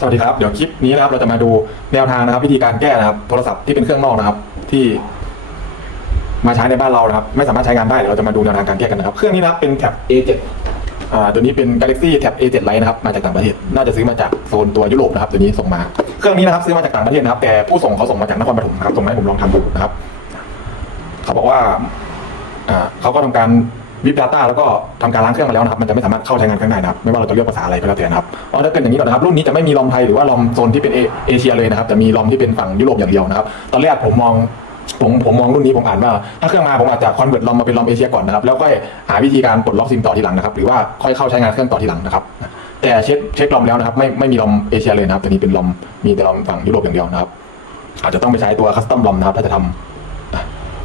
สวัสดีครับ เดี๋ยวคลิปนี้นะครับเราจะมาดูแนวทางนะครับวิธีการแก้นะครับโทรศัพท์ที่เป็นเครื่องนอกนะครับ ที่ มาใช้ในบ้านเรานะครับ ไม่สามารถใช้งานได้เดี๋ยวเราจะมาดูแนวทางการแก้กันนะครับ เครื่องนี้นะครับเป็นแท็บ A7 อ่าตัวนี้เป็น Galaxy Tab A7 Lite นะครับมาจากต่างประเทศ น่าจะซื้อมาจากโซนตัวยุโรปนะครับตัวนี้ส่งมา เครื่องนี้นะครับซื้อมาจากต่างประเทศนะครับ แต่ผู้ส่งเขาส่งมาจากนครปฐมนะครับส่งมาให้ผมลองทำดูนะครับ เขาบอกว่าอ่าเขาก็ทำการ วิบดาต้าแล้วก็ทำการล้างเครื่องมาแล้วนะครับมันจะไม่สามารถเข้าใช้งานข้างในนะครับไม่ว่าเราจะเลือกภาษาอะไรก็แล้วแต่นะครับเพราะถ้าเป็นอย่างนี้ก่อนนะครับรุ่นนี้จะไม่มีลอมไทยหรือว่าลอมโซนที่เป็นเอเอเชียเลยนะครับจะมีลอมที่เป็นฝั่งยุโรปอย่างเดียวนะครับตอนแรกผมมองผมผมมองรุ่นนี้ผมอ่านว่า ถ้าเครื่องมาผมอาจจะคอนเวิร์ตลอมมาเป็นลอมเอเชียก่อนนะครับแล้วก็หาวิธีการปลดล็อกซิมต่อทีหลังนะครับหรือว่าค่อยเข้าใช้งานเครื่องต่อทีหลังนะครับแต่เช็คเช็คลอมแล้วนะครับไม่ไม่มีลอมเอเชียเลยนะครับตัวนี้เป็นลอมมีแต่ลอมฝั่งยุโรปอย่างเดียวนะครับอาจจะต้องไปใช้ตัวคัสตอมลอมนะครับถ้าจะทำ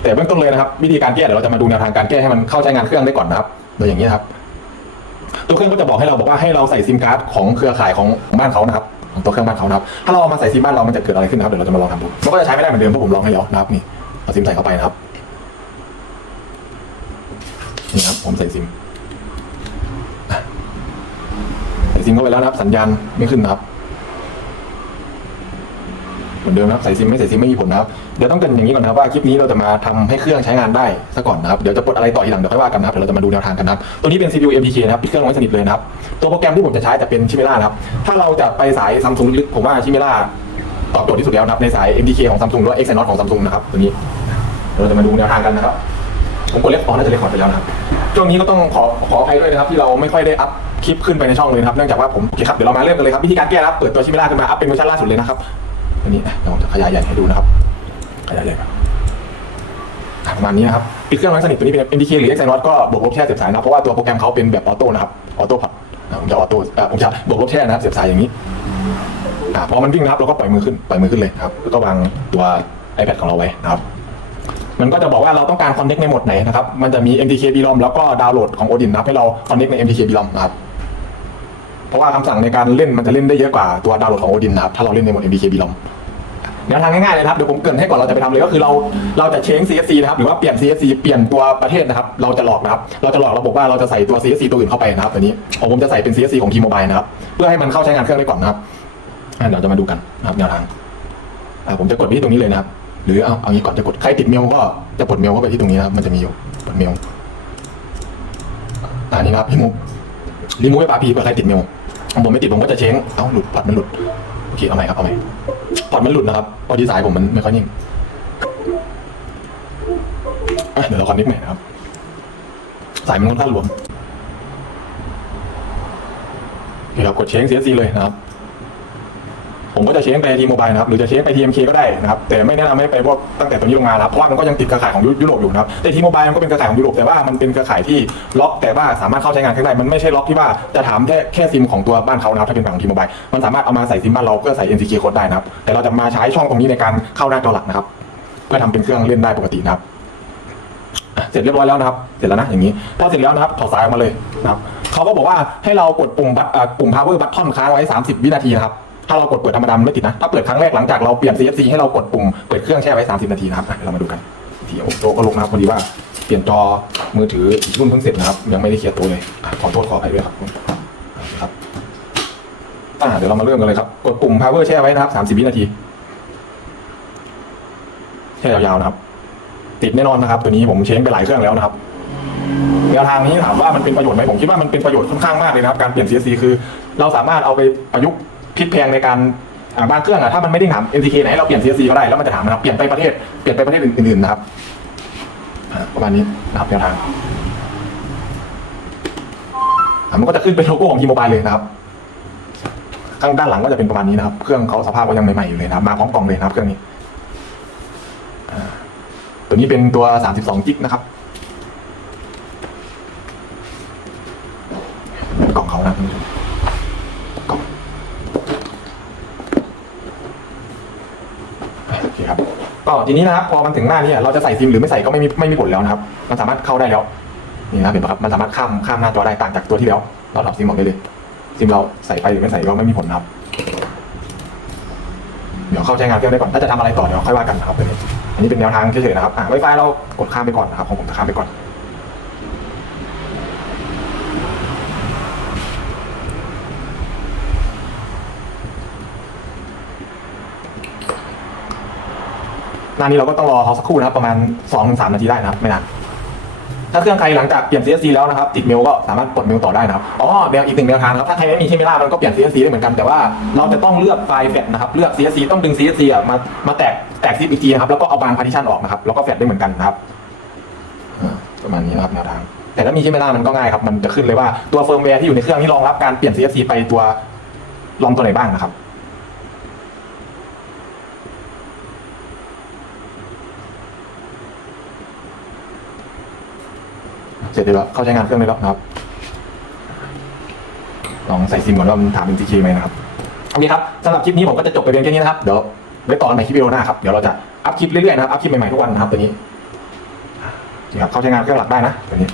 แต่เบื้องต้นเลยนะครับ วิธีการแก้เดี๋ยวเราจะมาดูแนวทางการแก้ให้มันเข้าใช้งานเครื่องได้ก่อนนะครับโดยอย่างนี้ครับ ตัวเครื่องก็จะบอกให้เราบอกว่าให้เราใส่ซิมการ์ดของเครือข่ายของบ้านเขานะครับของตัวเครื่องบ้านเขานะครับถ้าเราเอามาใส่ซิมบ้านเรามันจะเกิดอะไรขึ้นนะครับเดี๋ยวเราจะมาลองทำดูมันก็จะใช้ไม่ได้เหมือนเดิมเพราะผมลองให้แล้วนะครับนี่เอาซิมใส่เข้าไปนะครับนี่ครับผมใส่ซิมใส่ซิมเข้าไปแล้วนะครับ สัญญาณไม่ขึ้นนะครับ เหมือนเดิมนะครับใส่ซิมไม่ใส่ซิมไม่มีผลนะครับเดี๋ยวต้องเกรินอย่างนี้ก่อนนะครับว่าคลิปนี้เราจะมาทำให้เครื่องใช้งานได้ซะก่อนนะครับเดี๋ยวจะปลดอะไรต่อทีหลังเดี๋ยวค่อยว่ากันนะครับเดี๋ยวเราจะมาดูแนวทางกันนะครับตัวนี้เป็น CPU MTK นะครับปิดเครื่องไว้สนิทเลยนะครับตัวโปรแกรมที่ผมจะใช้จะเป็นชิเมล่านะครับถ้าเราจะไปสายซัมซุงลึกผมว่าชิเมล่าตอบโจทย์ที่สุดแล้วนะครับในสาย MTK ของซัมซุงหรือว่า Exynos ของซัมซุงนะครับตัวนี้เดี๋ยวเราจะมาดูแนวทางกันนะครับผมกดเล็กออกน่าจะเล็กขอดไปแล้วนะครับช่วงนี้ก็ต้องขอขออภัยด้วยนะครับที่เราไม่ค่อยได้อัพคลิปขึ้นไปในช่องเลยนะครับเนื่องจากว่าผมโอเคครับเดี๋ยวเรามาเริ่มกันเลยครับวิธีการแก้นะครับเปิดตัวชิมิล่าขึ้นมาอัพเป็นเวอร์ชันล่าสุดเลยนะครับ อันนี้นะเดี๋ยวผมจะขยายใหญ่ให้ดูนะครับ ขยายใหญ่ครับประมาณนี้นะครับปิดเครื่องไว้สนิทตัวนี้เป็น MDK หรือ Exynos ก็บวกลบแช่เสียบสายนะเพราะว่าตัวโปรแกรมเขาเป็นแบบออโต้นะครับออโต้พัดผมจะออโต้ผมจะบวกลบแช่นะครับเสียบสายอย่างนี้พอมันวิ่งนะครับเราก็ปล่อยมือขึ้นปล่อยมือขึ้นเลยครับแล้วก็วางตัว iPad ของเราไว้นะครับมันก็จะบอกว่าเราต้องการคอนเน็กในโหมดไหนนะครับ มันจะมี MTK BROM แล้วก็ดาวน์โหลดของ Odin นับให้เราคอนเน็กใน MTK BROM นะครับ ราะว่าคำสั่งในการเล่นมันจะเล่นได้เยอะกว่าตัวดาวน์โหลดของ Odin นะครับถ้าเราเล่นในโหมด MTK BROM แนวทางง่ายๆเลยนะครับเดี๋ยวผมเกรินให้ก่อนเราจะไปทำเลยก็คือเราเราจะเชง CSC นะครับหรือว่าเปลี่ยน CSC เปลี่ยนตัวประเทศนะครับเราจะหลอกนะครับเราจะหลอกเราบอกว่าเราจะใส่ตัว CSC ตัวอื่นเข้าไปนะครับตัวนี้ของผมจะใส่เป็น CSC ของ T-Mobile นะครับเพื่อให้มันเข้าใช้งานเครื่องได้ก่อนนะครับอะเดี๋ยวจะมาดูกันนะครับแนวทางอ่าผมจะกดไปที่ตรงนี้เลยนะครับ หรือเอาเอางี้ก่อนจะกดใครติดเมลก็จะกดเมลเข้าไปที่ตรงนี้นะครับมันจะมีอยู่กดเมลอ่านี่นะครับรีมูฟรีมูฟไอ้ปาพีเผื่อใครติดเมล ผมไม่ติดผมก็จะเช้งเอ้าหลุดพอร์ตมันหลุดโอเคเอาใหม่ครับเอาใหม่พอร์ตมันหลุดนะครับพอดีสายผมมันไม่ค่อยนิ่งเดี๋ยวเราคอนเน็กใหม่นะครับ สายมันค่อนข้างหลวมโอเคครับกดเช้งเสียซีเลยนะครับ ผมก็จะเชนไปทีโมบายนะครับหรือจะเชนไปทีเอ็มเคก็ได้นะครับแต่ไม่แนะนำให้ไปพวกตั้งแต่ตัวนี้ลงมานะครับเพราะว่ามันก็ยังติดเครือข่ายของยุโรปอยู่นะครับแต่ทีโมบายมันก็เป็นเครือข่ายของยุโรปแต่ว่ามันเป็นเครือข่ายที่ล็อกแต่ว่าสามารถเข้าใช้งานข้างในมันไม่ใช่ล็อกที่ว่าจะถามแค่แค่ซิมของตัวบ้านเขานะครับถ้าเป็นฝั่งของทีโมบายมันสามารถเอามาใส่ซิมบ้านเราเพื่อใส่ NCK โค้ดได้นะครับแต่เราจะมาใช้ช่องตรงนี้ในการเข้าหน้าจอหลักนะครับเพื่อทำเป็นเครื่องเล่นได้ปกตินะครับเสร็จเรียบร้อยแล้วนะครับ เสร็จแล้วนะอย่างนี้ พอเสร็จแล้วนะครับถอดสายออกมาเลยนะครับเขาก็บอกว่าให้เรากดปุ่มปุ่ม power button ค้างไว้ 30 วินาทีนะครับ ถ้าเรากดเปิดธรรมดาไม่ติดนะ ถ้าเปิดครั้งแรกหลังจากเราเปลี่ยน CFC ให้เรากดปุ่มเปิดเครื่องแช่ไว้ 30 นาทีนะครับเรามาดูกันทีโอโตก็ลงนะครับพอดีว่าเปลี่ยนจอมือถือรุ่นเพิ่งเสร็จนะครับ ยังไม่ได้เคลียร์ตัวเลย ขอโทษขออภัยด้วยครับครับอ่าเดี๋ยวเรามาเริ่มกันเลยครับ กดปุ่ม power แช่ไว้นะครับ 30 วินาที แช่ยาวๆนะครับ ติดแน่นอนนะครับ ตัวนี้ผมเช็คไปหลายเครื่องแล้วนะครับแนวทางนี้ถามว่ามันเป็นประโยชน์ไหมผมคิดว่ามันเป็นประโยชน์ค่อนข้างมากเลยนะครับ การเปลี่ยน CSC คือ เราสามารถเอาไปประยุกต์ พลิกแพลงในการอ่าบางเครื่องอะถ้ามันไม่ได้ถาม MTK ไหนให้เราเปลี่ยน CSC ก็ได้แล้วมันจะถามนะครับเปลี่ยนไปประเทศเปลี่ยนไปประเทศอื่นๆนะครับอ่าประมาณนี้นะครับแนวทางอ่ามันก็จะขึ้นเป็นโลโก้ของทีโมบายเลยนะครับข้างด้านหลังก็จะเป็นประมาณนี้นะครับ เครื่องเขาสภาพก็ยังใหม่ๆอยู่เลยนะครับ มาพร้อมกล่องเลยนะครับ เครื่องนี้อ่าตัวนี้เป็นตัว 32 กิกนะครับกล่องเขานะครับท่านผู้ชมกล่องโอเคครับก็ ทีนี้นะครับพอมันถึงหน้านี้เราจะใส่ซิมหรือไม่ใส่ก็ไม่มีไม่มีผลแล้วนะครับ มันสามารถเข้าได้แล้วนี่นะเห็นปะครับมันสามารถข้ามข้ามหน้าจอได้ต่างจากตัวที่แล้ว เราถอดซิมออกได้เลยซิมเราใส่ไปหรือไม่ใส่ก็ไม่มีผลครับ เดี๋ยวเข้าใช้งานเพียวได้ก่อนถ้าจะทำอะไรต่อเดี๋ยวค่อยว่ากันนะครับตัวนี้อันนี้เป็นแนวทางเฉยๆนะครับอ่าไวไฟเรากดข้ามไปก่อนนะครับของผมจะข้ามไปก่อน หน้านี้เราก็ต้องรอเขาสักครู่นะครับ ประมาณ2อถึงสนาทีได้นะครับ ไม่นานถ้าเครื่องใครหลังจากเปลี่ยน CSC แล้วนะครับ ติดเมลก็สามารถกดเมลต่อได้นะครับอ๋อแนวอีกหนึ่งแนวทางนะครับ ถ้าใครไม่มีใช่ไหมล่ะมันก็เปลี่ยน CSC ได้เหมือนกันแต่ว่าเราจะต้องเลือกไฟล์แฟลชนะครับ เลือก CSC ต้องดึง CSC อะมามาแตกแตกซิปอีกทีนะครับแล้วก็เอาบางพาร์ติชันออกนะครับแล้วก็แฟลชได้เหมือนกันนะครับอ่าประมาณนี้นะครับแนวทาง แต่ถ้ามีใช่ไหมล่ะมันก็ง่ายครับมันจะขึ้นเลยว่าตัวเฟิร์มแวร์ที่อยู่ในเครื่องนี้รองรับการเปลี่ยน CSC ไปตัวลองตัวไหนบ้างนะครับ เสร็จเรียบร้อยเข้าใช้งานเครื่องได้แล้วนะครับ ลองใส่ซิมก่อนว่ามันถามเป็น CK ไหมนะครับ โอเคครับสำหรับคลิปนี้ผมก็จะจบไปเพียงแค่นี้นะครับ เดี๋ยวไว้ต่อกันในคลิปวิดีโอหน้าครับ เดี๋ยวเราจะอัพคลิปเรื่อยๆนะครับ อัพคลิปใหม่ๆทุกวันนะครับตัวนี้โอเคครับเข้าใช้งานเครื่องหลักได้นะตัวนี้